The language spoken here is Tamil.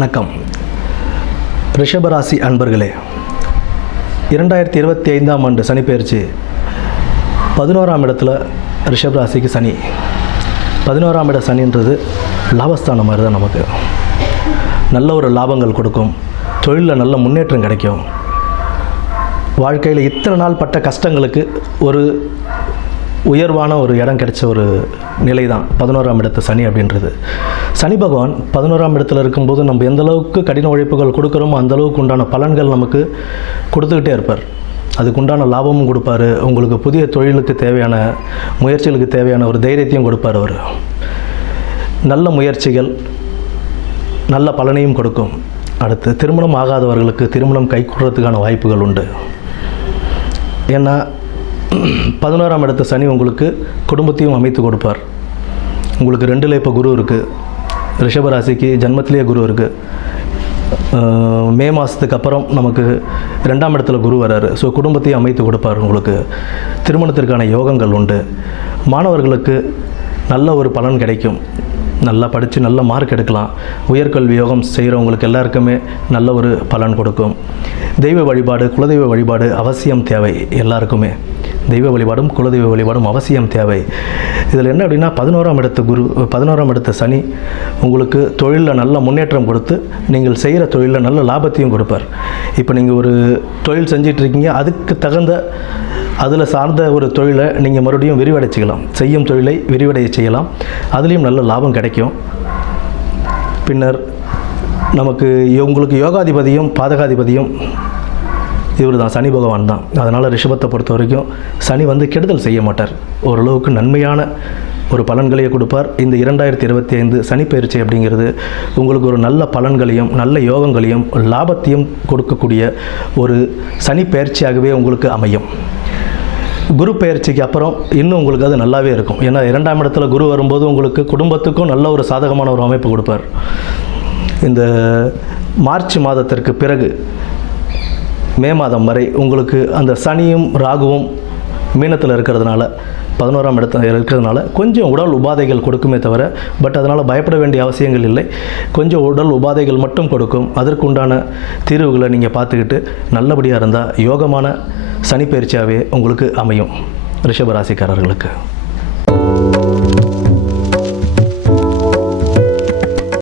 வணக்கம். ரிஷபராசி அன்பர்களே, 2025ஆம் ஆண்டு சனிப்பெயர்ச்சி 11ஆம் இடத்துல ரிஷபராசிக்கு சனி. 11ஆம் இட சனின்றது லாபஸ்தானம் மாதிரி தான். நமக்கு நல்ல ஒரு லாபங்கள் கொடுக்கும், தொழிலில் நல்ல முன்னேற்றம் கிடைக்கும். வாழ்க்கையில் இத்தனை நாள் பட்ட கஷ்டங்களுக்கு ஒரு உயர்வான ஒரு இடம் கிடைச்ச ஒரு நிலை தான் 11ஆம் இடத்து சனி அப்படின்றது. சனி பகவான் 11ஆம் இடத்துல இருக்கும்போது நம்ம எந்த அளவுக்கு கடின உழைப்புகள் கொடுக்குறோமோ அந்த அளவுக்கு உண்டான பலன்கள் நமக்கு கொடுத்துக்கிட்டே இருப்பார். அதுக்குண்டான லாபமும் கொடுப்பார். உங்களுக்கு புதிய தொழிலுக்கு தேவையான முயற்சிகளுக்கு தேவையான ஒரு தைரியத்தையும் கொடுப்பார். அவர் நல்ல முயற்சிகள் நல்ல பலனையும் கொடுக்கும். அடுத்து திருமணம் ஆகாதவர்களுக்கு திருமணம் கைகூடுறதுக்கான வாய்ப்புகள் உண்டு. ஏன்னா 11ஆம் இடத்து சனி உங்களுக்கு குடும்பத்தையும் அமைத்து கொடுப்பார். உங்களுக்கு 2ல் இப்போ குரு இருக்குது. ரிஷபராசிக்கு ஜன்மத்திலேயே குரு இருக்குது. மே மாதத்துக்கு அப்புறம் நமக்கு 2ஆம் இடத்துல குரு வராரு. ஸோ குடும்பத்தையும் அமைத்து கொடுப்பார். உங்களுக்கு திருமணத்திற்கான யோகங்கள் உண்டு. மாணவர்களுக்கு நல்ல ஒரு பலன் கிடைக்கும். நல்லா படித்து நல்ல மார்க் எடுக்கலாம். உயர்கல்வி யோகம் செய்கிறவங்களுக்கு எல்லாருக்குமே நல்ல ஒரு பலன் கொடுக்கும். தெய்வ வழிபாடு, குலதெய்வ வழிபாடு அவசியம் தேவை. எல்லாருக்குமே தெய்வ வழிபாடும் குலதெய்வ வழிபாடும் அவசியம் தேவை. இதில் என்ன அப்படின்னா 11ஆம் இடத்து சனி உங்களுக்கு தொழிலில் நல்ல முன்னேற்றம் கொடுத்து நீங்கள் செய்கிற தொழிலில் நல்ல லாபத்தையும் கொடுப்பார். இப்போ நீங்கள் ஒரு தொழில் செஞ்சிட்ருக்கீங்க, அதுக்கு தகுந்த அதில் சார்ந்த ஒரு தொழிலை நீங்கள் மறுபடியும் விரிவடைச்சிக்கலாம். செய்யும் தொழிலை விரிவடைய செய்யலாம். அதுலேயும் நல்ல லாபம் கிடைக்கும். பின்னர் நமக்கு உங்களுக்கு யோகாதிபதியும் பாதகாதிபதியும் இவர் தான், சனி பகவான் தான். அதனால் ரிஷபத்தை பொறுத்த வரைக்கும் சனி கெடுதல் செய்ய மாட்டார். ஓரளவுக்கு நன்மையான ஒரு பலன்களையே கொடுப்பார். இந்த 2025 சனிப்பெயர்ச்சி அப்படிங்கிறது உங்களுக்கு ஒரு நல்ல பலன்களையும் நல்ல யோகங்களையும் லாபத்தையும் கொடுக்கக்கூடிய ஒரு சனிப்பெயர்ச்சியாகவே உங்களுக்கு அமையும். குரு பெயர்ச்சிக்கு அப்புறம் இன்னும் உங்களுக்கு அது நல்லாவே இருக்கும். ஏன்னா 2ஆம் இடத்துல குரு வரும்போது உங்களுக்கு குடும்பத்துக்கும் நல்ல ஒரு சாதகமான ஒரு அமைப்பு கொடுப்பார். இந்த மார்ச் மாதத்திற்கு பிறகு மே மாதம் வரை உங்களுக்கு அந்த சனியும் ராகுவும் மீனத்தில் இருக்கிறதுனால 11ஆம் இடத்துல இருக்கிறதுனால கொஞ்சம் உடல் உபாதைகள் கொடுக்குமே தவிர அதனால் பயப்பட வேண்டிய அவசியங்கள் இல்லை. கொஞ்சம் உடல் உபாதைகள் மட்டும் கொடுக்கும். அதற்குண்டான தீர்வுகளை நீங்கள் பார்த்துக்கிட்டு நல்லபடியாக இருந்தால் யோகமான சனிப்பெயர்ச்சியாகவே உங்களுக்கு அமையும் ரிஷபராசிக்காரர்களுக்கு.